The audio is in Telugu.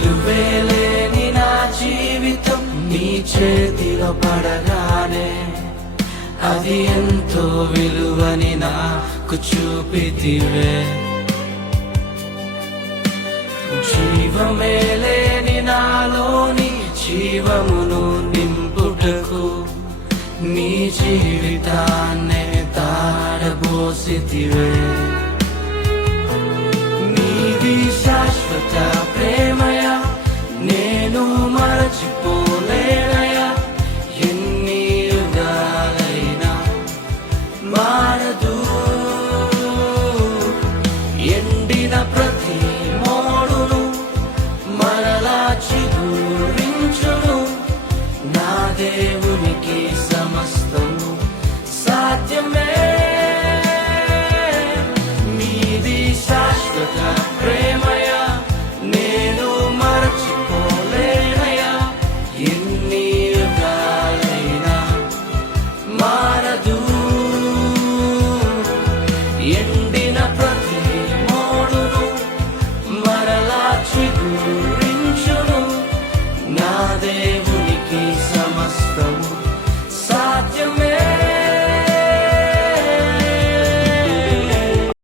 విలువేలేని నా జీవితం నీ చేతిలో పడగానే అది ఎంతో విలువని నాకు చూపితివే. జీవమే లేని నాలోని జీవమును నింపుటకు నీ జీవితాన్నే తారబోసితివే. నీది శాశ్వత ప్రేమయ నేను మరచిపోలేనయా. ఎన్ని యుగాలైనా మారదు. ఎండిన ప్రతి మోడును మరలా చిగురించును.